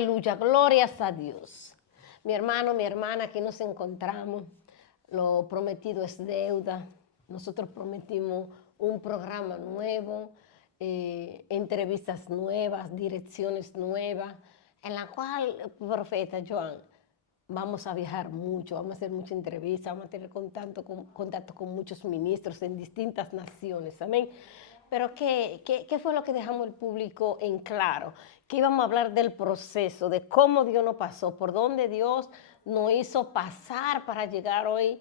Aleluya, glorias a Dios. Mi hermano, mi hermana, aquí nos encontramos. Lo prometido es deuda. Nosotros prometimos un programa nuevo, entrevistas nuevas, direcciones nuevas, en la cual, profeta Joan, vamos a viajar mucho, vamos a hacer muchas entrevistas, vamos a tener contacto con muchos ministros en distintas naciones. Amén. Pero ¿qué fue lo que dejamos el público en claro? Que íbamos a hablar del proceso, de cómo Dios nos pasó, por dónde Dios nos hizo pasar para llegar hoy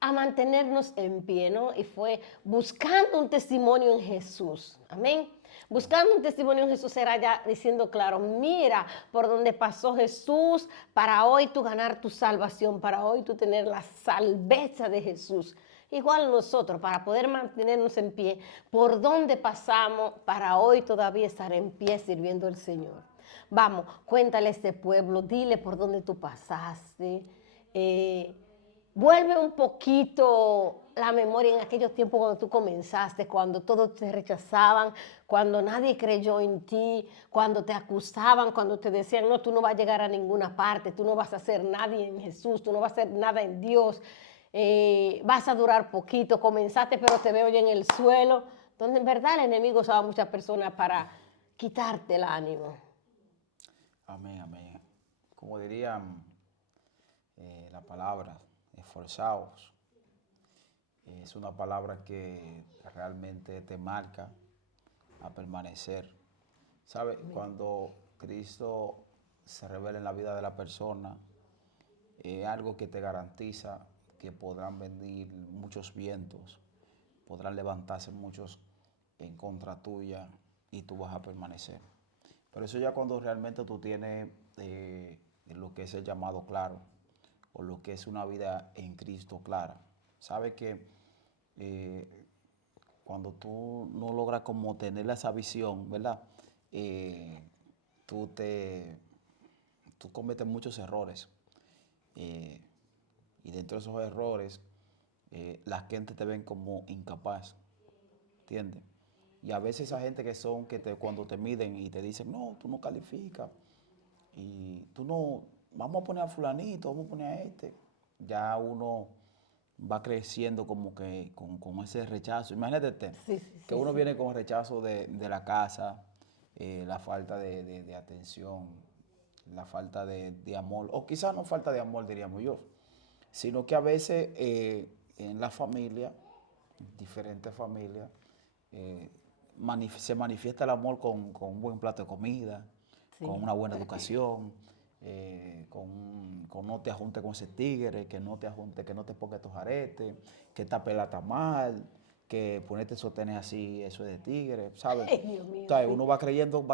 a mantenernos en pie, ¿no? Y fue buscando un testimonio en Jesús. Amén. Buscando un testimonio en Jesús era ya diciendo claro, mira por donde pasó Jesús para hoy tú ganar tu salvación, para hoy tú tener la salveza de Jesús. Igual nosotros, para poder mantenernos en pie, por donde pasamos para hoy todavía estar en pie sirviendo al Señor. Vamos, cuéntale a este pueblo, dile por dónde tú pasaste. Vuelve un poquito la memoria en aquellos tiempos cuando tú comenzaste, cuando todos te rechazaban, cuando nadie creyó en ti, cuando te acusaban, cuando te decían, no, tú no vas a llegar a ninguna parte, tú no vas a hacer nadie en Jesús, tú no vas a hacer nada en Dios, vas a durar poquito, comenzaste pero te veo ya en el suelo, donde en verdad el enemigo usaba a muchas personas para quitarte el ánimo. Amén, amén. Como dirían la palabra, esforzaos, es una palabra que realmente te marca a permanecer. ¿Sabe? Cuando Cristo se revela en la vida de la persona, es algo que te garantiza que podrán venir muchos vientos, podrán levantarse muchos en contra tuya y tú vas a permanecer. Pero eso ya cuando realmente tú tienes lo que es el llamado claro o lo que es una vida en Cristo clara. Sabes que eh, cuando tú no logras como tener esa visión, ¿verdad? Eh, tú, tú cometes muchos errores. eh, y dentro de esos errores, la gente te ven como incapaz, ¿entiendes? Y a veces esa gente que son, cuando te miden y te dicen, no, tú no calificas, y tú no, vamos a poner a fulanito, vamos a poner a este, ya uno va creciendo como que con ese rechazo. Imagínate Sí, sí, que sí, uno sí. viene con rechazo de la casa, la falta de atención, la falta de amor, o quizás no falta de amor, diríamos yo, sino que a veces en la familia, diferentes familias, eh, se manifiesta el amor con un buen plato de comida, con Sí. una buena educación, con no te ajunte con ese tigre, que no te ajunte, que no te ponga estos aretes, que esta pela está mal, que ponerte sostenes así, eso es de tigre, ¿sabes? Ay, Dios mío, Entonces sí. uno va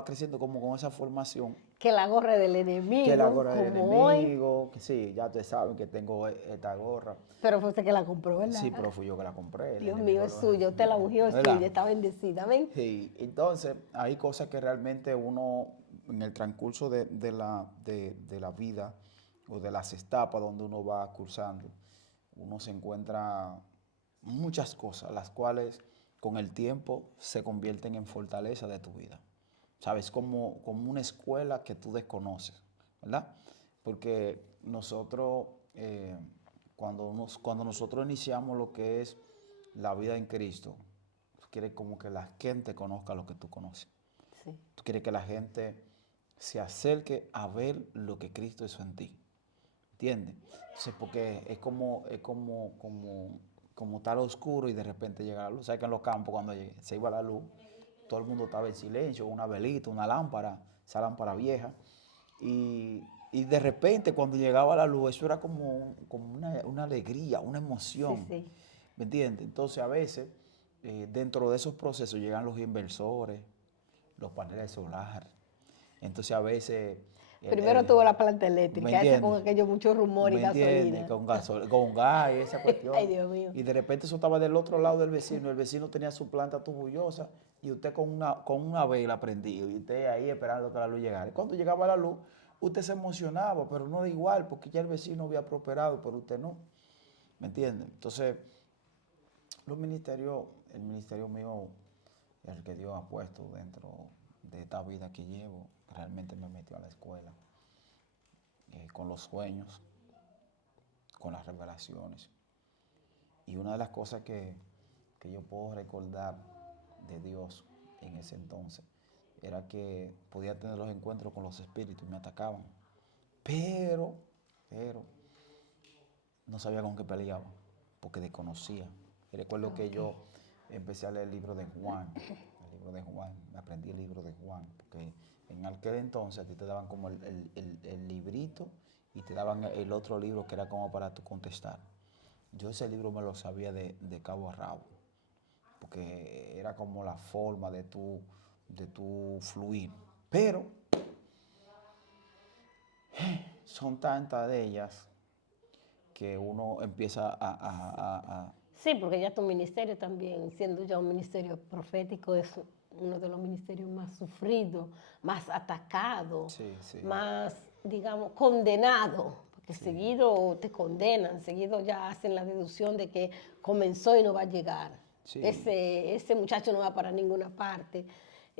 creciendo como con esa formación, Que la gorra del que la enemigo, gorra del como hoy. enemigo, que sí, ya te saben que tengo esta gorra. Pero fue usted que la compró, Sí, ¿verdad? pero fui yo que la compré, el Dios mío, enemigo es suya. Usted la ungió, es ¿verdad? suya. Está bendecida. Amén. Sí, entonces hay cosas que realmente uno en el transcurso de la vida o de las etapas donde uno va cursando, uno se encuentra muchas cosas, las cuales con el tiempo se convierten en fortaleza de tu vida. ¿Sabes? Como una escuela que tú desconoces, ¿verdad? Porque nosotros, cuando nosotros iniciamos lo que es la vida en Cristo, tú quieres como que la gente conozca lo que tú conoces. Sí. Tú quieres que la gente se acerque a ver lo que Cristo hizo en ti. ¿Entiendes? Entonces, porque como estar oscuro y de repente llega la luz. ¿Sabes que en los campos cuando se iba la luz, todo el mundo estaba en silencio, una velita, una lámpara, esa lámpara vieja? Y de repente cuando llegaba la luz, eso era como una alegría, una Sí, emoción. sí. ¿Me entiendes? Entonces a veces, dentro de esos procesos llegan los inversores, los paneles solares. Entonces a veces, el- Primero el- tuvo la planta ¿me eléctrica, esa con entiendes? aquello mucho rumor y ¿Me entiendes? gasolina. Con gas y esa Ay, cuestión. Dios mío. Y de repente eso estaba del otro lado del vecino. El vecino tenía su planta tubulosa y usted con una vela prendido y usted ahí esperando que la luz llegara. Y cuando llegaba la luz, usted se emocionaba, pero no era igual porque ya el vecino había prosperado, pero usted no. ¿Me entiende? Entonces, el ministerio mío, el que Dios ha puesto dentro de esta vida que llevo, realmente me metió a la escuela, con los sueños, con las revelaciones. Y una de las cosas que yo puedo recordar de Dios en ese entonces era que podía tener los encuentros con los espíritus y me atacaban. Pero no sabía con qué peleaba, porque desconocía. Y recuerdo que yo empecé a leer el libro de Juan, me aprendí el libro de Juan, porque en aquel entonces a ti te daban como el librito y te daban el otro libro que era como para tú contestar. Yo ese libro me lo sabía de cabo a rabo, porque era como la forma de tu fluir. Pero son tantas de ellas que uno empieza Sí, porque ya tu ministerio también, siendo ya un ministerio profético, es uno de los ministerios más sufridos, más atacados, sí, sí, más, digamos, condenados, porque sí, seguido te condenan, seguido ya hacen la deducción de que comenzó y no va a llegar. sí, Ese muchacho no va para ninguna parte.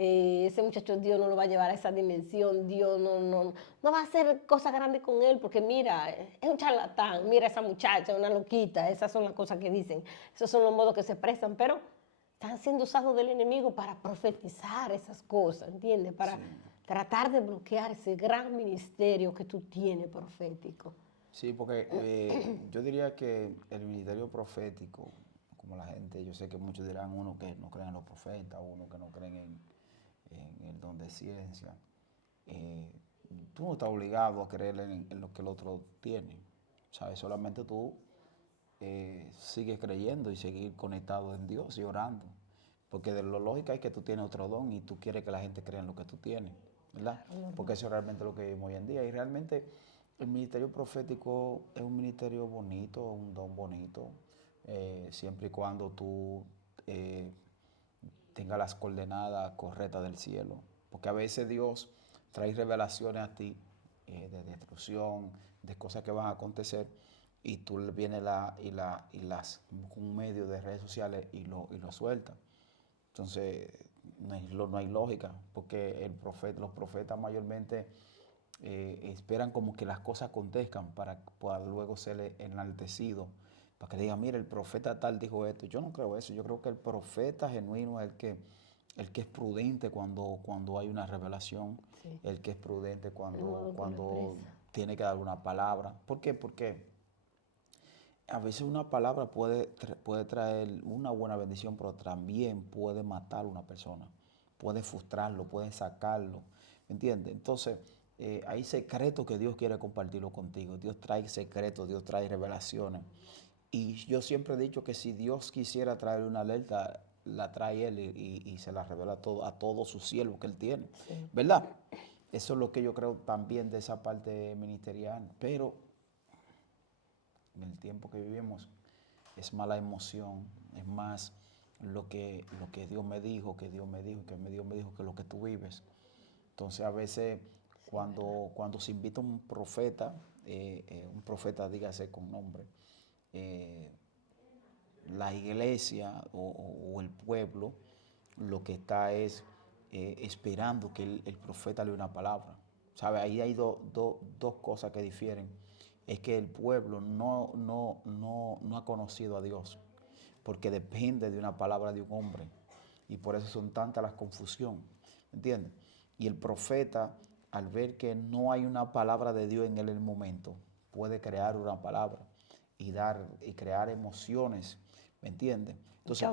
Ese muchacho Dios no lo va a llevar a esa dimensión, Dios no va a hacer cosas grandes con él, porque mira, es un charlatán, mira esa muchacha, una loquita, esas son las cosas que dicen, esos son los modos que se expresan, pero están siendo usados del enemigo para profetizar esas cosas, ¿entiendes? Para sí. tratar de bloquear ese gran ministerio que tú tienes profético. Sí, porque yo diría que el ministerio profético, como la gente, yo sé que muchos dirán uno que no creen en los profetas, uno que no creen en el don de ciencia. eh, Tú no estás obligado a creer en lo que el otro tiene, ¿sabes? Solamente tú sigues creyendo y seguir conectado en Dios y orando. Porque de lo lógico es que tú tienes otro don y tú quieres que la gente crea en lo que tú tienes, ¿verdad? Porque eso es realmente lo que vivimos hoy en día. Y realmente el ministerio profético es un ministerio bonito, un don bonito, siempre y cuando tú eh, tengas las coordenadas correctas del cielo. Porque a veces Dios trae revelaciones a ti de destrucción, de cosas que van a acontecer, y tú vienes y las un medio de redes sociales y lo sueltas. Entonces, no hay lógica, porque los profetas mayormente esperan como que las cosas acontezcan para luego ser enaltecido, para que digan, mira, el profeta tal dijo esto. Yo no creo eso, yo creo que el profeta genuino es el que es prudente cuando hay una revelación, Sí, el que es prudente el modo que lo cuando expresa. tiene que dar una palabra. ¿Por qué? Porque a veces una palabra puede traer una buena bendición, pero también puede matar a una persona, puede frustrarlo, puede sacarlo, ¿me entiendes? Entonces, hay secretos que Dios quiere compartirlo contigo. Dios trae secretos, Dios trae revelaciones. Y yo siempre he dicho que si Dios quisiera traer una alerta, la trae Él y se la revela a todos sus siervos que Él tiene, Sí. ¿verdad? Eso es lo que yo creo también de esa parte ministerial. Pero en el tiempo que vivimos es más la emoción, es más lo que Dios me dijo, que Dios me dijo, que Dios me dijo que lo que tú vives. Entonces a veces Sí, ¿verdad? cuando se invita un profeta dígase con nombre, eh, la iglesia o el pueblo lo que está es esperando que el profeta le dé una palabra. ¿Sabe? Ahí hay dos cosas que difieren. Es que el pueblo no ha conocido a Dios, porque depende de una palabra de un hombre. Y por eso son tantas las confusiones. ¿Entiendes? Y el profeta, al ver que no hay una palabra de Dios en él en el momento, puede crear una palabra y crear emociones, ¿me entiendes? Y Entonces,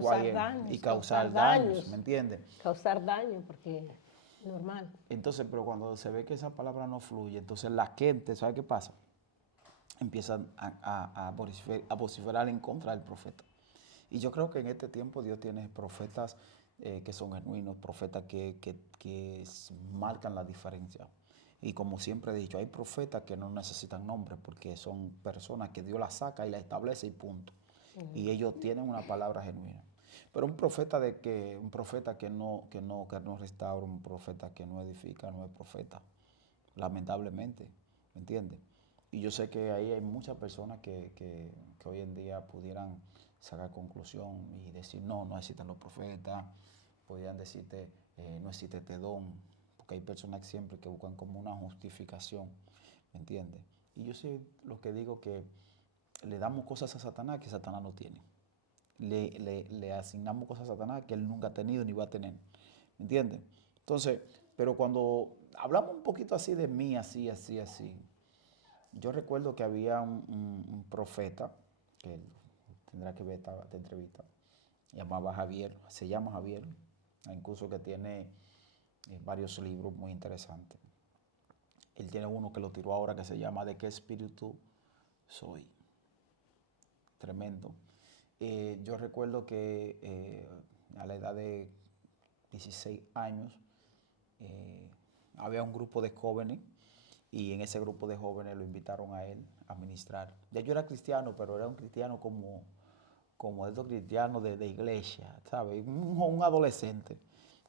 y causar daños, ¿me entiendes? causar daño, porque es normal. Entonces, pero cuando se ve que esa palabra no fluye, entonces la gente, ¿sabe qué pasa? Empiezan a vociferar en contra del profeta. Y yo creo que en este tiempo Dios tiene profetas que son genuinos, profetas que marcan la diferencia. Y como siempre he dicho, hay profetas que no necesitan nombres porque son personas que Dios las saca y las establece y punto. Y ellos tienen una palabra genuina. Pero un profeta que no restaura, un profeta que no edifica, no es profeta. Lamentablemente, ¿me entiendes? Y yo sé que ahí hay muchas personas que hoy en día pudieran sacar conclusión y decir, no existen los profetas, podrían decirte, no existe este don, porque hay personas siempre que buscan como una justificación, ¿me entiendes? Y yo soy lo que digo que le damos cosas a Satanás que Satanás no tiene. Le asignamos cosas a Satanás que él nunca ha tenido ni va a tener, ¿me entiendes? Entonces, pero cuando hablamos un poquito así de mí, así, yo recuerdo que había un profeta, que él tendrá que ver esta entrevista, llamaba Javier, se llama Javier, incluso que tiene varios libros muy interesantes. Él tiene uno que lo tiró ahora que se llama ¿De qué espíritu soy? Tremendo. Yo recuerdo que a la edad de 16 años había un grupo de jóvenes y en ese grupo de jóvenes lo invitaron a él a ministrar. Ya yo era cristiano, pero era un cristiano como de estos cristianos de iglesia, ¿sabes? Un adolescente,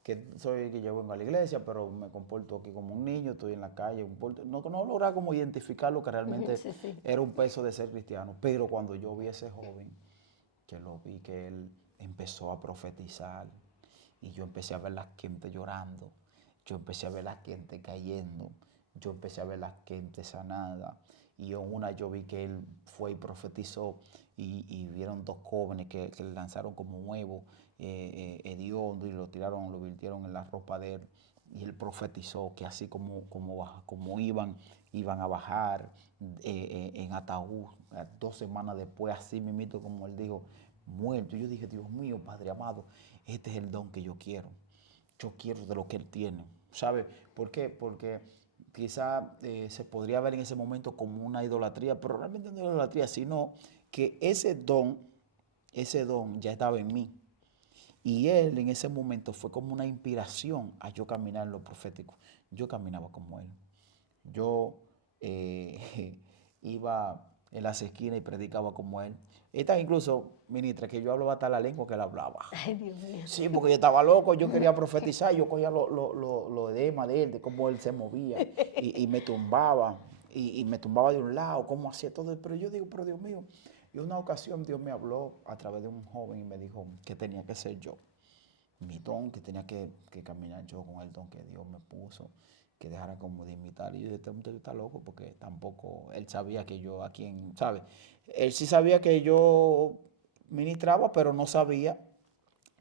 que yo vengo a la iglesia, pero me comporto aquí como un niño, estoy en la calle, no lograba como identificar lo que realmente Sí, sí. era un peso de ser cristiano. Pero cuando yo vi a ese joven, que lo vi que él empezó a profetizar, y yo empecé a ver la gente llorando, yo empecé a ver la gente cayendo, yo empecé a ver la gente sanada, y en una yo vi que él fue y profetizó, y vieron dos jóvenes que le lanzaron como un huevo hediondo y lo tiraron, lo virtieron en la ropa de él, y él profetizó que así como iban a bajar en ataúd, 2 semanas después, así mismito como él dijo, muerto. Y yo dije, Dios mío, Padre amado, este es el don que yo quiero. Yo quiero de lo que él tiene. ¿Sabe por qué? Porque quizá se podría ver en ese momento como una idolatría, pero realmente no es idolatría, sino que ese don ya estaba en mí. Y él en ese momento fue como una inspiración a yo caminar en lo profético. Yo caminaba como él. Yo iba en las esquinas y predicaba como él. Esta incluso, ministra, que yo hablaba hasta la lengua que él hablaba. Ay, Dios mío. Sí, porque yo estaba loco, yo quería profetizar, yo cogía lo edema de él, de cómo él se movía y me tumbaba, y me tumbaba de un lado, cómo hacía todo. Pero yo digo, pero Dios mío, y una ocasión Dios me habló a través de un joven y me dijo que tenía que ser yo, mi don, que tenía que caminar yo con el don que Dios me puso, que dejara como de imitar. Y yo dije, este muchacho está loco porque tampoco él sabía que yo, a quién, ¿sabe? Él sí sabía que yo ministraba, pero no sabía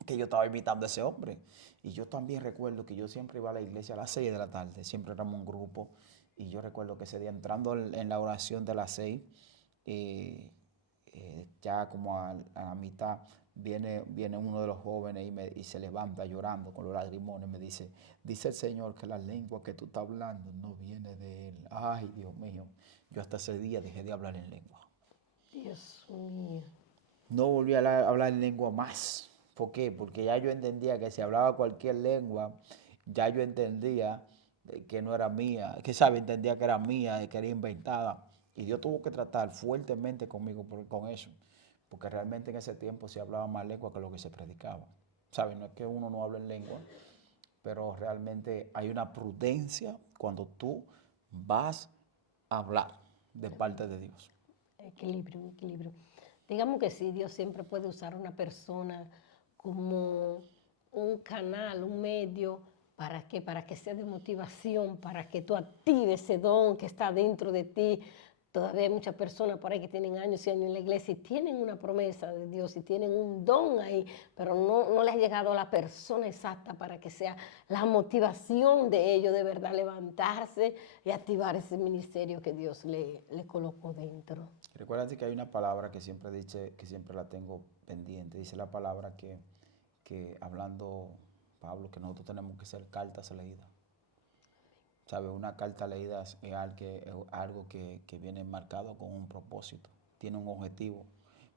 que yo estaba imitando a ese hombre. Y yo también recuerdo que yo siempre iba a la iglesia a las 6 de la tarde, siempre éramos un grupo. Y yo recuerdo que ese día entrando en la oración de las 6, ya como a la mitad, viene uno de los jóvenes y se levanta llorando con los lagrimones. Me dice el Señor que la lengua que tú estás hablando no viene de él. Ay, Dios mío. Yo hasta ese día dejé de hablar en lengua. Dios mío. No volví a hablar en lengua más. ¿Por qué? Porque ya yo entendía que si hablaba cualquier lengua, ya yo entendía que no era mía, que sabe, entendía que era mía, que era inventada. Y Dios tuvo que tratar fuertemente conmigo con eso, porque realmente en ese tiempo se hablaba más lengua que lo que se predicaba. ¿Saben? No es que uno no hable en lengua, pero realmente hay una prudencia cuando tú vas a hablar de parte de Dios. Equilibrio, equilibrio. Digamos que sí, Dios siempre puede usar a una persona como un canal, un medio, ¿para qué? Para que sea de motivación, para que tú actives ese don que está dentro de ti. Todavía hay muchas personas por ahí que tienen años y años en la iglesia y tienen una promesa de Dios y tienen un don ahí, pero no les ha llegado a la persona exacta para que sea la motivación de ellos de verdad levantarse y activar ese ministerio que Dios le colocó dentro. Recuérdate que hay una palabra que siempre dice, que siempre la tengo pendiente. Dice la palabra que hablando Pablo, que nosotros tenemos que ser cartas leídas. ¿Sabes? Una carta leída es algo que viene marcado con un propósito, tiene un objetivo,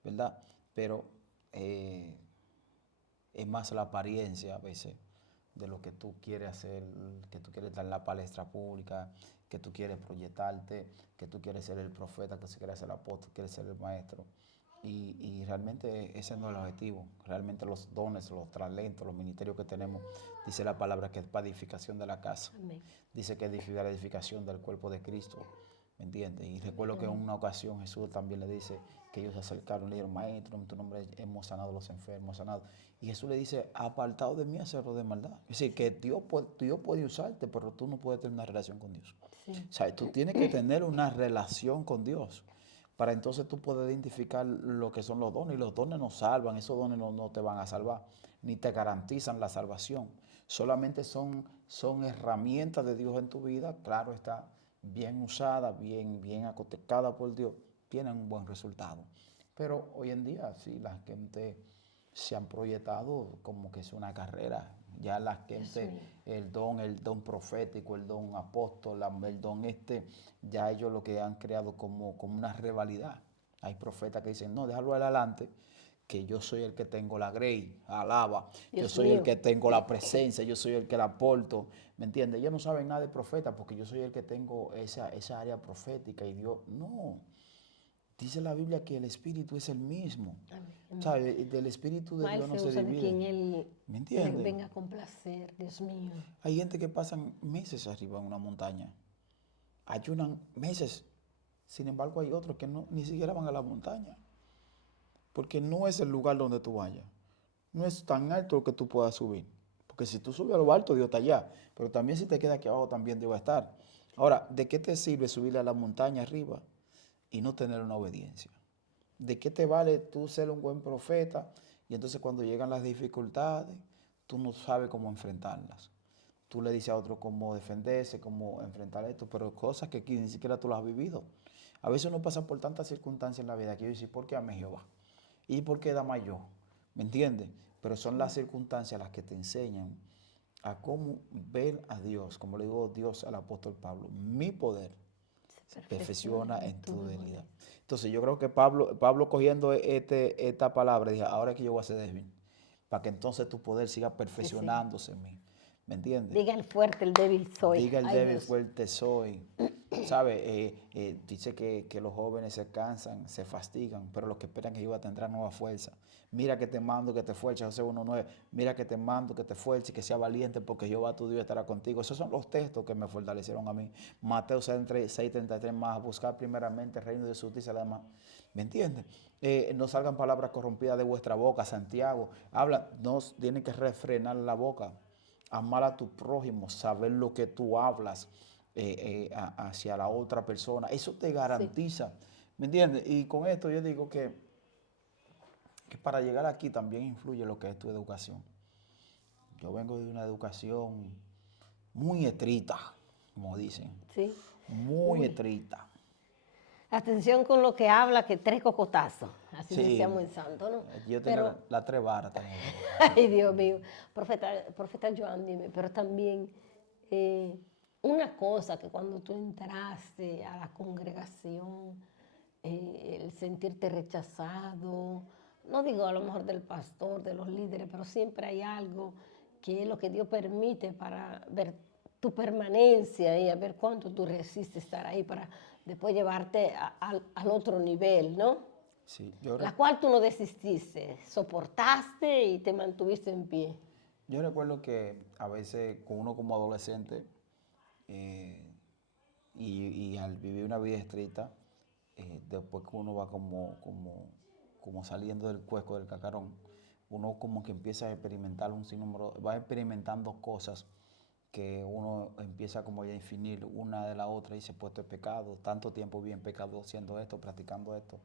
¿verdad? Pero eh, es más la apariencia a veces de lo que tú quieres hacer, que tú quieres dar en la palestra pública, que tú quieres proyectarte, que tú quieres ser el profeta, que tú quieres ser el apóstol, quieres ser el maestro. Y realmente ese no es el objetivo. Realmente los dones, los talentos, los ministerios que tenemos, dice la palabra que es para edificación de la casa. Amén. Dice que edifica la edificación del cuerpo de Cristo. ¿me entiendes? Y recuerdo que en una ocasión Jesús también le dice que ellos se acercaron, le dijeron, maestro, en tu nombre hemos sanado a los enfermos, hemos sanado. Y Jesús le dice, apartado de mí, hacerlo de maldad. Es decir, que Dios puede usarte, pero tú no puedes tener una relación con Dios. Sí. O sea, tú tienes que tener una relación con Dios para entonces tú poder identificar lo que son los dones. Y los dones no salvan, esos dones no te van a salvar, ni te garantizan la salvación. Solamente son herramientas de Dios en tu vida, claro está, bien usada, bien acotecada por Dios, tienen un buen resultado. Pero hoy en día, sí, la gente se han proyectado como que es una carrera. Ya la gente, el don profético, el don apóstol, el don ya ellos lo que han creado como una rivalidad. Hay profetas que dicen, no, déjalo adelante, que yo soy el que tengo la grey, alaba, yo Dios soy el mío. que tengo la presencia, yo soy el que la aporto, ¿me entiendes? Ellos no saben nada de profeta porque yo soy el que tengo esa área profética y Dios, no. Dice la Biblia que el espíritu es el mismo. Amén. ¿Sabes? Del espíritu de Mal Dios no se se usa de divide. quien Él ¿Me entiendes? venga a complacer, Dios mío. Hay gente que pasan meses arriba en una montaña. Ayunan meses. Sin embargo, hay otros que ni siquiera van a la montaña. Porque no es el lugar donde tú vayas. No es tan alto lo que tú puedas subir. Porque si tú subes a lo alto, Dios está allá. Pero también si te quedas aquí abajo, también Dios va a estar. Ahora, ¿de qué te sirve subirle a la montaña arriba y no tener una obediencia? ¿De qué te vale tú ser un buen profeta y entonces cuando llegan las dificultades, tú no sabes cómo enfrentarlas? Tú le dices a otro cómo defenderse, cómo enfrentar esto, pero cosas que aquí ni siquiera tú las has vivido. A veces uno pasa por tantas circunstancias en la vida que yo digo, ¿por qué amé Jehová? ¿Y por qué dama yo? ¿Me entiendes? Pero son las circunstancias las que te enseñan a cómo ver a Dios, como le digo Dios al apóstol Pablo, mi poder se perfecciona en tu debilidad. Entonces yo creo que Pablo cogiendo esta palabra, dije, ahora es que yo voy a ser débil, para que entonces tu poder siga Sí, sí. perfeccionándose en mí. ¿Me entiendes? Diga el fuerte, el débil soy. Diga el Ay, débil, Dios. fuerte soy. ¿Sabe? Dice que los jóvenes se cansan, se fastigan, pero los que esperan que Jehová tendrán nueva fuerza. Mira que te mando que te esfuerces, José 1:9. Mira que te mando que te esfuerces, que sea valiente, porque Jehová tu Dios estará contigo. Esos son los textos que me fortalecieron a mí. Mateo 6:33 más, buscar primeramente el reino de su justicia, además. ¿Me entiendes? No salgan palabras corrompidas de vuestra boca, Santiago. Habla, no tienen que refrenar la boca. Amar a tu prójimo, saber lo que tú hablas hacia la otra persona. Eso te Sí. garantiza, ¿me entiendes? Y con esto yo digo que para llegar aquí también influye lo que es tu educación. Yo vengo de una educación muy estricta, como dicen, Sí. muy Uy. estricta. Atención con lo que habla, que tres cocotazos. Así Sí, decíamos en Santo, ¿no? yo tenía Pero, la tres varas también. ay, Dios mío. Profeta Joan, dime, pero también eh, una cosa que cuando tú entraste a la congregación, el sentirte rechazado, no digo a lo mejor del pastor, de los líderes, pero siempre hay algo que es lo que Dios permite para ver tu permanencia y a ver cuánto tú resistes estar ahí para después llevarte al otro nivel, ¿no? Sí, La cual tú no desististe, soportaste y te mantuviste en pie. yo recuerdo que a veces con uno como adolescente eh, y al vivir una vida estricta, después que uno va como saliendo del cuesco del cacarón, uno como que empieza a experimentar un sinnúmero, va experimentando cosas que uno empieza como a definir una de la otra y dice, pues esto es pecado, tanto tiempo bien pecado haciendo esto, practicando esto.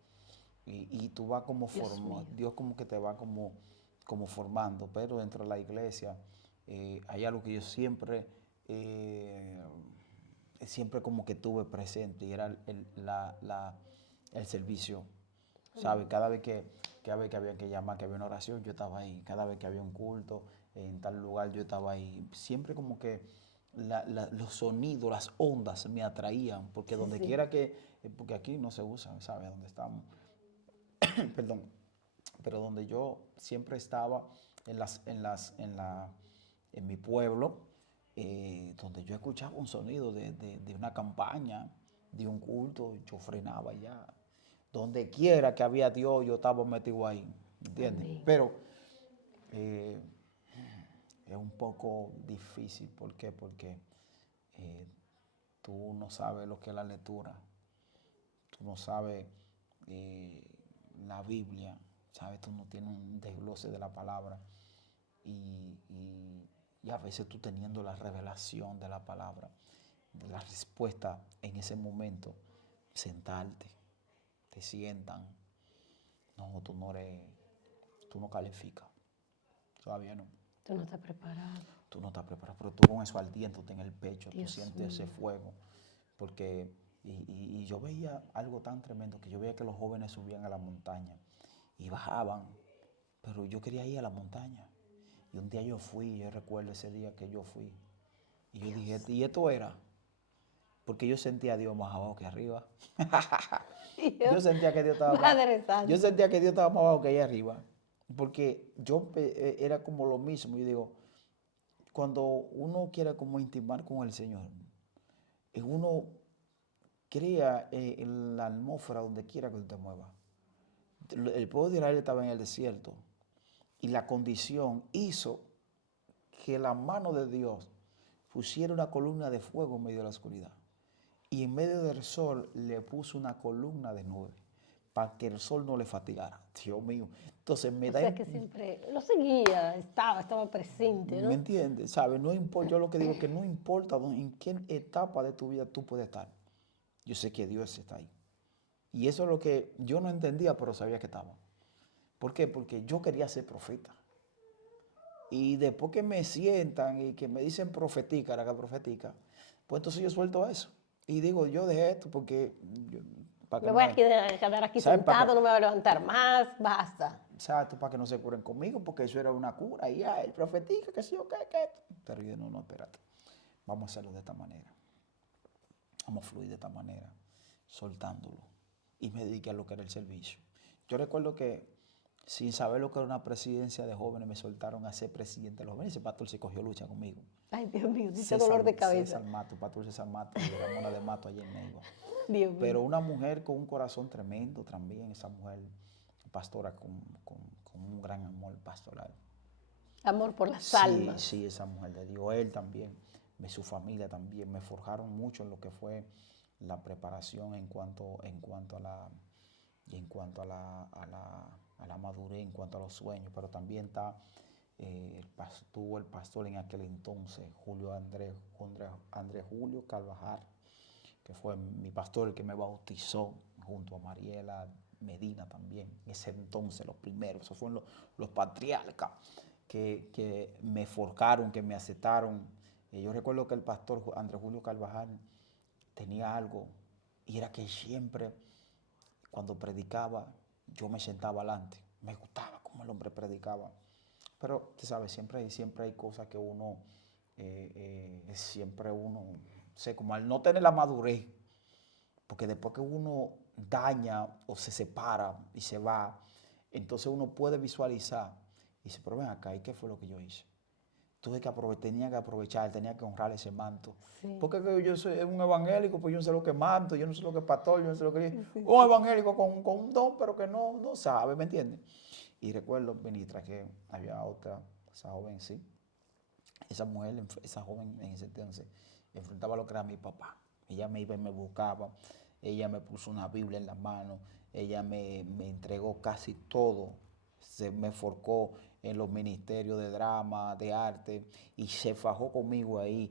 Y tú vas como Dios mío. Dios como que te va como formando, pero dentro de la iglesia hay algo que yo siempre como que tuve presente y era el servicio, ¿sabes? Cada vez que había que llamar, que había una oración, yo estaba ahí. Cada vez que había un culto en tal lugar, yo estaba ahí. Siempre como que los sonidos, las ondas me atraían, porque Sí, donde sí. quiera porque aquí no se usa, ¿sabes? Donde estamos, perdón, pero donde yo siempre estaba en mi pueblo, donde yo escuchaba un sonido de una campaña, de un culto, yo frenaba ya. Donde quiera que había Dios, yo estaba metido ahí, ¿entiendes? Amén. Pero eh, es un poco difícil, ¿por qué? Porque tú no sabes lo que es la lectura. tú no sabes eh, la Biblia, ¿sabes? Tú no tienes un desglose de la palabra y, y- y a veces tú teniendo la revelación de la palabra, de la respuesta en ese momento, sentarte, te sientan, no, tú no calificas, todavía no. Tú no estás preparado. Tú no estás preparado, pero tú con eso ardiéndote en el pecho, tú Dios sientes ese mío. fuego, porque, y yo veía algo tan tremendo, que yo veía que los jóvenes subían a la montaña y bajaban, pero yo quería ir a la montaña. Y un día yo fui, yo recuerdo ese día que yo fui, y yo dije, y esto era, porque yo sentía a Dios más abajo que arriba. Yo Dios, sentía que Dios estaba más, Padre yo Santo. sentía que Dios estaba más abajo que allá arriba, porque era como lo mismo, yo digo, cuando uno quiere como intimar con el Señor, uno crea en la atmósfera donde quiera que tú te muevas. El pueblo de Israel estaba en el desierto y la condición hizo que la mano de Dios pusiera una columna de fuego en medio de la oscuridad. Y en medio del sol le puso una columna de nube para que el sol no le fatigara. Dios mío. Entonces me O da, sea que siempre lo seguía, estaba presente, ¿me ¿no? entiendes? ¿Sabes? No importa, yo lo que digo es que no importa en qué etapa de tu vida tú puedes estar. Yo sé que Dios está ahí. Y eso es lo que yo no entendía, pero sabía que estaba. ¿Por qué? Porque yo quería ser profeta. Y después que me sientan y que me dicen profetica, era que profetica, pues entonces yo suelto eso. Y digo, yo dejé esto porque, para que Me no voy a me, quedar aquí ¿saben? sentado, no me voy a levantar más, basta. Exacto, para que no se curen conmigo, porque eso era una cura. Y ya, el profetica, que sí, o qué. Pero yo no, espérate. Vamos a hacerlo de esta manera. Vamos a fluir de esta manera, soltándolo. Y me dediqué a lo que era el servicio. Yo recuerdo que sin saber lo que era una presidencia de jóvenes, me soltaron a ser presidente de los jóvenes. Ese pastor se cogió lucha conmigo. Ay, Dios mío, dice dolor de cabeza. César Mato, pastor César Mato y Ramona de Mato allá en Neiva. Dios mío. Pero una mujer con un corazón tremendo también, esa mujer pastora con un gran amor pastoral. Amor por las Sí, almas. sí, esa mujer de Dios, él también, su familia también, me forjaron mucho en lo que fue la preparación en cuanto a la madurez, en cuanto a los sueños, pero también está, tuvo el pastor en aquel entonces, Andrés Julio Carvajal, que fue mi pastor el que me bautizó junto a Mariela Medina también, en ese entonces los primeros, esos fueron los patriarcas que me forjaron, que me aceptaron. Yo recuerdo que el pastor Andrés Julio Carvajal tenía algo y era que siempre cuando predicaba yo me sentaba adelante, me gustaba cómo el hombre predicaba, pero tú sabes, siempre hay cosas que uno, siempre uno, sé, como al no tener la madurez, porque después que uno daña o se separa y se va, entonces uno puede visualizar y dice, pero ven acá, ¿y qué fue lo que yo hice? Tuve que tenía que aprovechar, tenía que honrar ese manto. Sí. Porque yo soy un evangélico, pues yo no sé lo que es manto, yo no sé lo que es pastor, yo no sé lo que es. Sí, sí, Un sí. evangélico con un don, pero que no sabe, ¿me entiendes? Y recuerdo, ministra, que había otra, esa joven, sí, esa mujer, esa joven en ese entonces, enfrentaba lo que era mi papá. Ella me iba y me buscaba, ella me puso una Biblia en la mano, ella me entregó casi todo, se me forcó en los ministerios de drama, de arte, y se fajó conmigo ahí.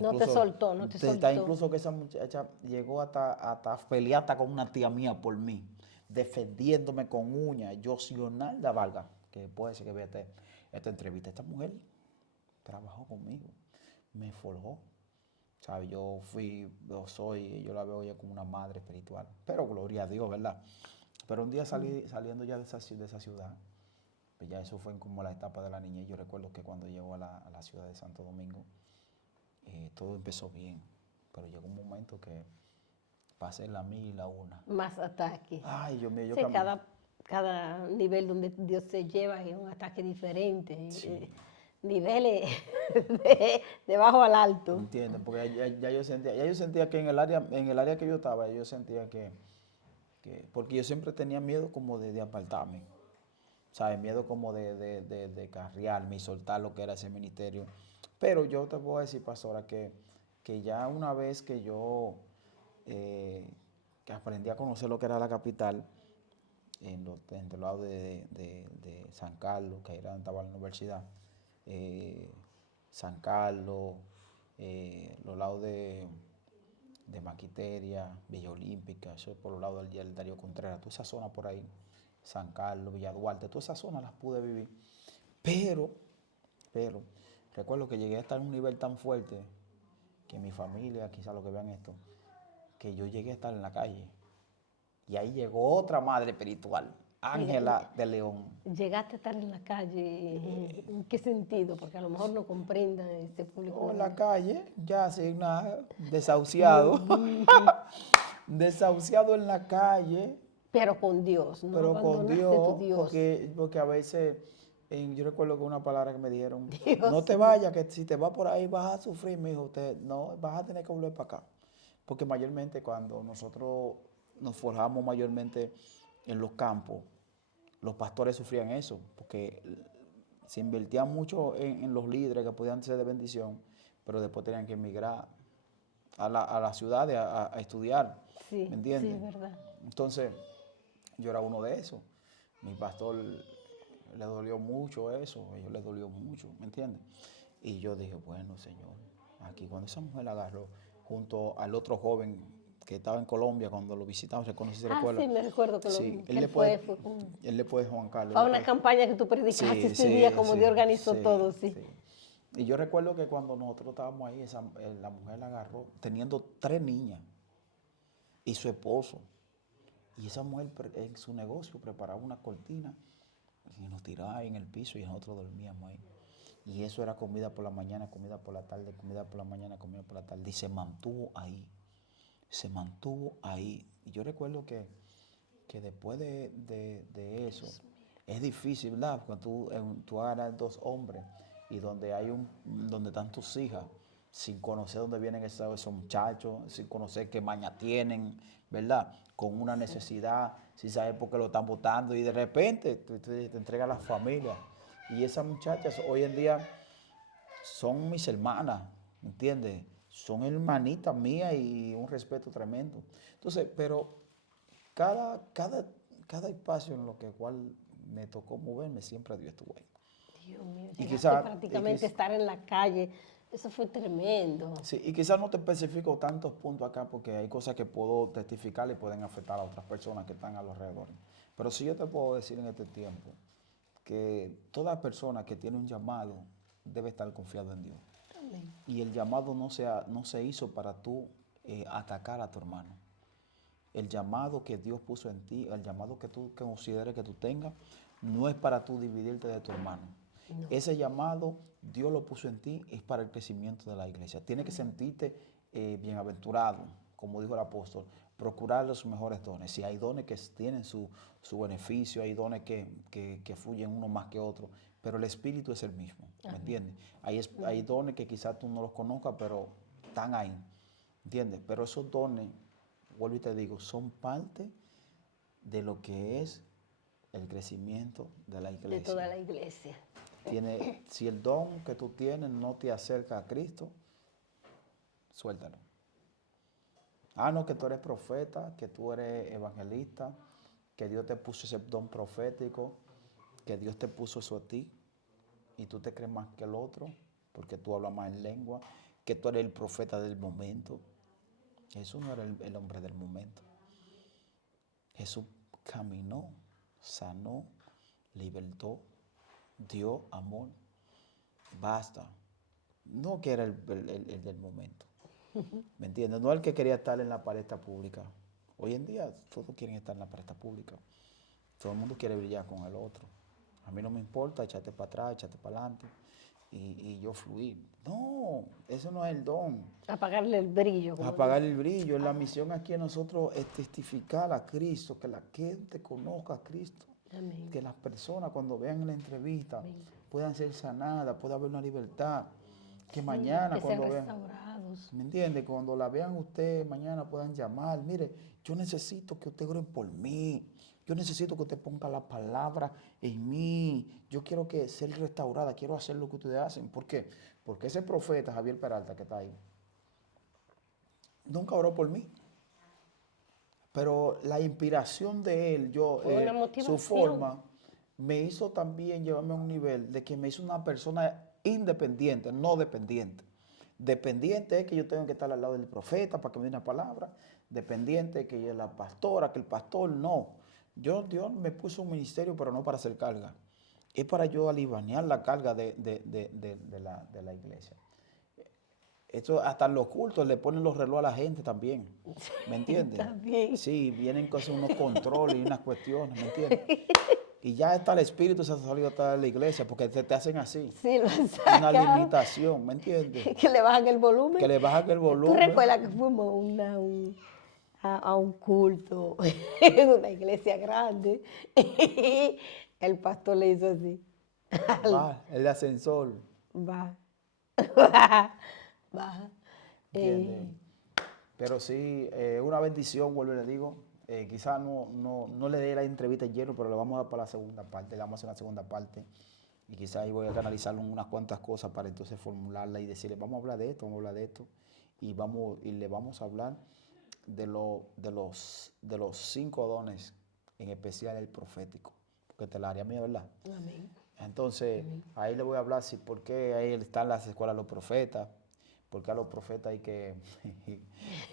No te soltó, no te Está soltó. incluso que esa muchacha llegó hasta pelear hasta con una tía mía por mí, defendiéndome con uñas. Yo, Sionalda Vargas, que puede ser que vea esta entrevista, esta mujer trabajó conmigo, me forjó. ¿Sabe? Yo la veo ya como una madre espiritual. Pero gloria a Dios, ¿verdad? Pero un día saliendo ya de esa ciudad, pues ya eso fue como la etapa de la niñez. Yo recuerdo que cuando llegó a la ciudad de Santo Domingo, todo empezó bien. Pero llegó un momento que pasé la mil y la una. Más ataque. Ay, Dios mío, yo Sí, cambié. cada nivel donde Dios se lleva es un ataque diferente. Sí. Niveles de bajo al alto. ¿Entienden? Porque ya yo sentía que en el área que yo estaba, yo sentía porque yo siempre tenía miedo como de apartarme, ¿sabes? Miedo como de carriarme y soltar lo que era ese ministerio. Pero yo te puedo decir, pastora, que ya una vez que yo que aprendí a conocer lo que era la capital, entre el lado de San Carlos, que ahí era donde estaba la universidad, eh, San Carlos, los lados de Maquiteria, Villa Olímpica, eso por los lados del Darío Contreras, toda esa zona por ahí, San Carlos, Villa Duarte, todas esas zonas las pude vivir. Pero, pero, recuerdo que llegué a estar en un nivel tan fuerte que mi familia, quizás lo que vean esto, que yo llegué a estar en la calle. Y ahí llegó otra madre espiritual, Ángela de León. ¿Llegaste a estar en la calle? ¿En qué sentido? Porque a lo mejor no comprendan este público. En la calle, ya sin nada, desahuciado. Desahuciado en la calle, Pero con Dios, no pero con abandonaste tu Dios, Dios. porque a veces, yo recuerdo que una palabra que me dijeron, Dios no te mío. vayas, que si te vas por ahí vas a sufrir, mijo, no, vas a tener que volver para acá. Porque mayormente cuando nosotros nos forjamos mayormente en los campos, los pastores sufrían eso, porque se invertían mucho en los líderes que podían ser de bendición, pero después tenían que emigrar a la ciudad a estudiar, Sí, ¿me sí, entiendes? es verdad. Entonces, yo era uno de esos. Mi pastor le dolió mucho eso, a ellos les dolió mucho, ¿me entiendes? Y yo dije, bueno, Señor, aquí cuando esa mujer la agarró, junto al otro joven que estaba en Colombia cuando lo visitamos, reconocí si se recuerda. Sí, me recuerdo que, Sí, que él fue, él le puede Juan Carlos. fue a una campaña que tú predicaste ese día, como Dios organizó todo, sí. sí. Y yo recuerdo que cuando nosotros estábamos ahí, la mujer la agarró teniendo 3 niñas y su esposo. Y esa mujer en su negocio preparaba una cortina y nos tiraba ahí en el piso y nosotros dormíamos ahí. Y eso era comida por la mañana, comida por la tarde, comida por la mañana, comida por la tarde. Y se mantuvo ahí. Se mantuvo ahí. Y yo recuerdo que después de eso, es difícil, ¿verdad? Cuando tú agarras 2 hombres y donde están tus hijas, sin conocer dónde vienen esos muchachos, sin conocer qué maña tienen, ¿verdad? Con una necesidad, sin saber por qué lo están votando y de repente te entrega a la familia. Y esas muchachas hoy en día son mis hermanas, ¿entiendes? Son hermanitas mías y un respeto tremendo. Entonces, pero cada, cada, cada espacio en lo que cual me tocó moverme, siempre Dios estuvo ahí. Dios mío, Y llegaste quizás prácticamente a estar en la calle. Eso fue tremendo. sí, y quizás no te especifico tantos puntos acá porque hay cosas que puedo testificar y pueden afectar a otras personas que están a los alrededores. Pero sí yo te puedo decir en este tiempo que toda persona que tiene un llamado debe estar confiado en Dios. Amén. Y el llamado no se hizo para tú atacar a tu hermano. El llamado que Dios puso en ti, el llamado que tú consideres que tú tengas, no es para tú dividirte de tu hermano. No. Ese llamado Dios lo puso en ti, es para el crecimiento de la iglesia. Tienes que sentirte bienaventurado, como dijo el apóstol, procurar los mejores dones. Si hay dones que tienen su beneficio, hay dones que fluyen uno más que otro, pero el espíritu es el mismo, ¿me entiendes? Hay dones que quizás tú no los conozcas, pero están ahí, ¿entiendes? Pero esos dones, vuelvo y te digo, son parte de lo que es el crecimiento de la iglesia. De toda la iglesia. Si el don que tú tienes no te acerca a Cristo, suéltalo. No, que tú eres profeta, que tú eres evangelista, que Dios te puso ese don profético, que Dios te puso eso a ti y tú te crees más que el otro porque tú hablas más en lengua, que tú eres el profeta del momento. Jesús no era el hombre del momento. Jesús caminó, sanó, libertó, dio amor. Basta. No que era el del momento. ¿Me entiendes? No el que quería estar en la palestra pública. Hoy en día todos quieren estar en la palestra pública. Todo el mundo quiere brillar con el otro. A mí no me importa echarte para atrás, echarte para adelante y yo fluir. No, eso no es el don. Apagarle el brillo. Apagar el brillo. La misión aquí de nosotros es testificar a Cristo, que la gente conozca a Cristo. Amén. Que las personas cuando vean la entrevista Amén. puedan ser sanadas, pueda haber una libertad. Que mañana que cuando sean vean, restaurados. ¿me entiende? Cuando la vean usted, mañana puedan llamar. Mire, yo necesito que usted ore por mí. Yo necesito que usted ponga la palabra en mí. Yo quiero que ser restaurada. Quiero hacer lo que ustedes hacen. ¿Por qué? Porque ese profeta, Javier Peralta, que está ahí, nunca oró por mí. pero la inspiración de él, Fue una su motivación. forma, me hizo también llevarme a un nivel de que me hizo una persona independiente, no dependiente. Dependiente es que yo tengo que estar al lado del profeta para que me dé una palabra. Dependiente es que yo la pastora, que el pastor, no. Dios me puso un ministerio, pero no para hacer carga. Es para yo alivianar la carga de la iglesia. Esto hasta en los cultos le ponen los relojes a la gente también. ¿Me entiendes? También. Sí, vienen con unos controles y unas cuestiones, ¿me entiendes? Y ya está el espíritu se ha salido hasta de la iglesia porque te hacen así. Sí, lo han Una sacado. limitación, ¿me entiendes? Que le bajan el volumen. Que le bajan el ¿Tú volumen. recuerdas que fuimos a un culto en una iglesia grande? Y el pastor le hizo así. Va, el ascensor, Baja, baja, baja. ¿entiendes? Pero sí, una bendición, vuelvo y le digo. Quizás no le dé la entrevista lleno, pero le vamos a dar para la segunda parte. Le vamos a hacer una segunda parte. Y quizás ahí voy a analizar unas cuantas cosas para entonces formularla y decirle, vamos a hablar de esto, vamos a hablar de esto. Y le vamos a hablar de los 5 dones, en especial el profético. Porque te la haría mía, ¿verdad? Amén. Entonces, ahí le voy a hablar por qué ahí están las escuelas de los profetas, porque a los profetas hay que,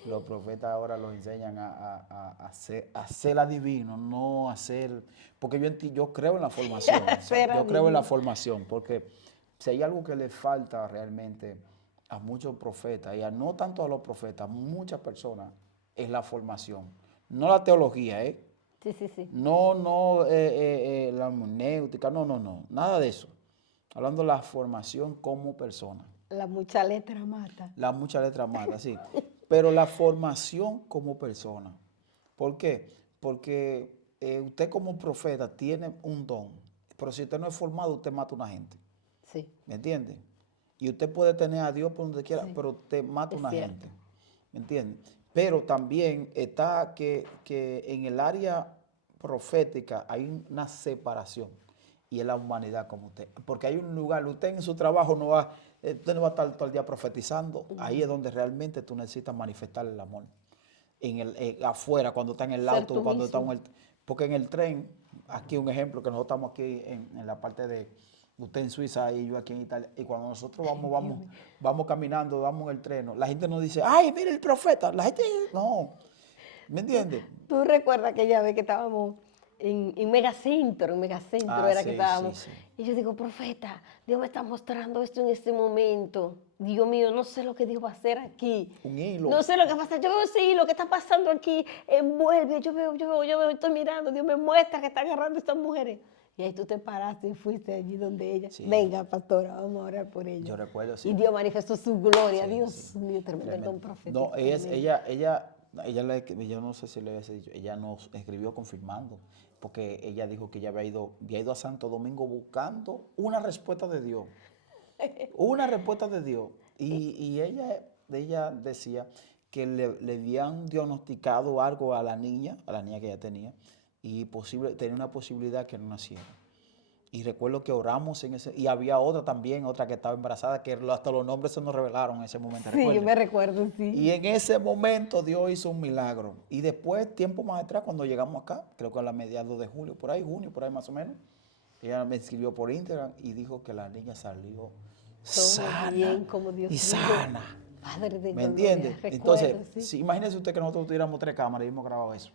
los profetas ahora los enseñan a ser adivinos, no a ser, porque yo creo en la formación, Ser yo creo en la adivino. formación, porque si hay algo que le falta realmente a muchos profetas, no tanto a los profetas, a muchas personas, es la formación, no la teología, ¿eh? Sí, sí, sí. No, la hermenéutica, no, nada de eso. Hablando de la formación como persona. La mucha letra mata. La mucha letra mata, sí. Pero la formación como persona. ¿Por qué? Porque usted como profeta tiene un don, pero si usted no es formado, usted mata a una gente. Sí, ¿Me entiende? Y usted puede tener a Dios por donde quiera, sí, pero te mata es una cierto. gente. ¿Me entiende? Pero también está que en el área profética hay una separación y es la humanidad como usted. Porque hay un lugar, usted en su trabajo usted no va a estar todo el día profetizando. Ahí es donde realmente tú necesitas manifestar el amor. Afuera, cuando está en el Ser auto, tú cuando está mismo. porque en el tren, aquí un ejemplo, que nosotros estamos aquí en la parte de usted en Suiza y yo aquí en Italia, y cuando nosotros vamos caminando, vamos en el tren, la gente nos dice, ay, mire el profeta, la gente, no, ¿me entiende? ¿Tú recuerdas aquella vez que estábamos en Megacentro Ah, era que sí, sí, estábamos? sí. Y yo digo, profeta, Dios me está mostrando esto en este momento. Dios mío, no sé lo que Dios va a hacer aquí. Un hilo. No sé lo que va a hacer. Yo veo ese hilo que está pasando aquí, envuelve, yo veo, estoy mirando, Dios me muestra que está agarrando a estas mujeres. Y ahí tú te paraste y fuiste allí donde ella. Sí. Venga, pastora, vamos a orar por ella. Yo recuerdo, Y sí. Dios manifestó su gloria. Sí, Dios sí. mío, tremendo el don Tremendo. profético. No, yo no sé si le había dicho, ella nos escribió confirmando, porque ella dijo que ella había ido a Santo Domingo buscando una respuesta de Dios. Una respuesta de Dios. Y ella decía que le habían diagnosticado algo a la niña que ella tenía, y tenía una posibilidad que no naciera. Y recuerdo que oramos en ese, y había otra también, otra que estaba embarazada, que hasta los nombres se nos revelaron en ese momento, Sí, yo recuerden. me recuerdo, sí. Y en ese momento Dios hizo un milagro. Y después, tiempo más atrás, cuando llegamos acá, creo que a la mediados de julio, por ahí, junio, por ahí más o menos, ella me escribió por Instagram y dijo que la niña salió Todo sana bien, como Dios y dijo. sana. Padre de ¿Me gloria, entiendes? recuerdo, Entonces, sí. si, imagínese usted que nosotros tuviéramos 3 cámaras y hemos grabado eso.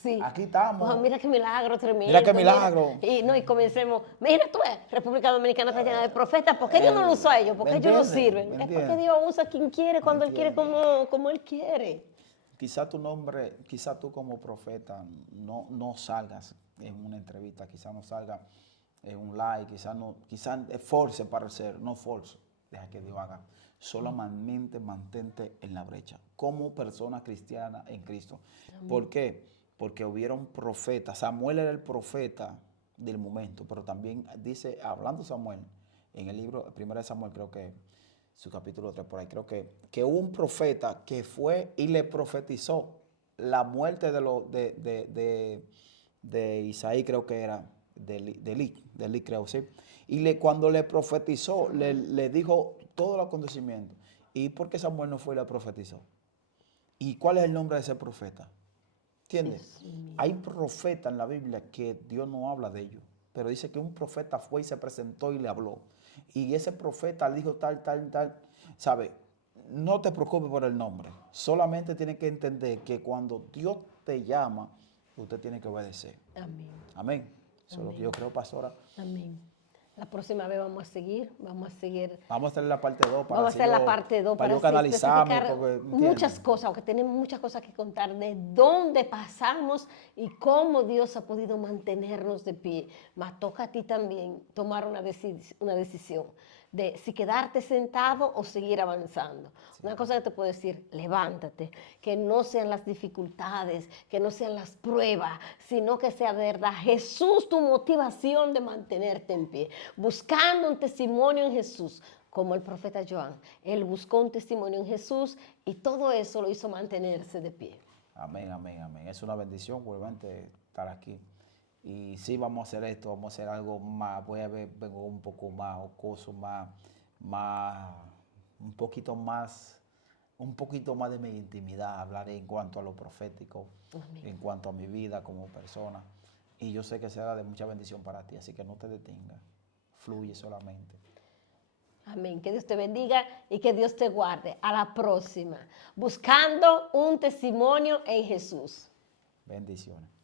Sí. Aquí Oh, estamos. mira qué milagro tremendo. Mira qué milagro. Y, no, y comencemos. Mira tú, República Dominicana está llena de profetas. ¿Por qué Dios no lo usa a ellos? ¿Por ¿Me qué ellos no entiendes? sirven? ¿Me Es porque entiendes? Dios usa a quien quiere, ¿Me cuando Él quiere, entiendes? como Él quiere. Quizá tu nombre, quizá tú como profeta no salgas en una entrevista, quizá no salga en un live, quizá force para ser, no force, deja que Dios haga. Solamente mantente en la brecha, como persona cristiana en Cristo. ¿Por qué? Porque hubieron profetas. Samuel era el profeta del momento, pero también dice, hablando Samuel, en el libro 1 de Samuel, creo que su capítulo 3 por ahí, creo que hubo un profeta que fue y le profetizó la muerte de Isaí, creo que era, de Eli, creo, sí. Y cuando le profetizó, le dijo todo el acontecimiento. ¿Y por qué Samuel no fue y le profetizó? ¿Y cuál es el nombre de ese profeta? ¿Entiendes? Dios mío. Hay profetas en la Biblia que Dios no habla de ellos, pero dice que un profeta fue y se presentó y le habló. Y ese profeta le dijo tal, tal, tal. ¿Sabe? No te preocupes por el nombre. Solamente tienes que entender que cuando Dios te llama, usted tiene que obedecer. Amén. Amén. Eso es lo que yo Amén. creo, pastora. Amén. La próxima vez vamos a seguir. Vamos a hacer la parte 2 para Vamos a así hacer la parte 2 para para yo así canalizarme, especificar porque, muchas ¿entiendes? cosas, porque tenemos muchas cosas que contar de dónde pasamos y cómo Dios ha podido mantenernos de pie. Mas toca a ti también tomar una decisión de si quedarte sentado o seguir avanzando. Una cosa que te puedo decir, levántate, que no sean las dificultades, que no sean las pruebas, sino que sea verdad Jesús tu motivación de mantenerte en pie, buscando un testimonio en Jesús. Como el profeta Joan, él buscó un testimonio en Jesús y todo eso lo hizo mantenerse de pie. Amén, amén, amén. Es una bendición realmente estar aquí. Y sí, vamos a hacer esto, vamos a hacer algo más. Voy a ver, vengo un poco más jocoso, más, un poquito más de mi intimidad. Hablaré en cuanto a lo profético, Amén. en cuanto a mi vida como persona. Y yo sé que será de mucha bendición para ti, así que no te detengas. Fluye solamente. Amén. Que Dios te bendiga y que Dios te guarde. A la próxima. Buscando un testimonio en Jesús. Bendiciones.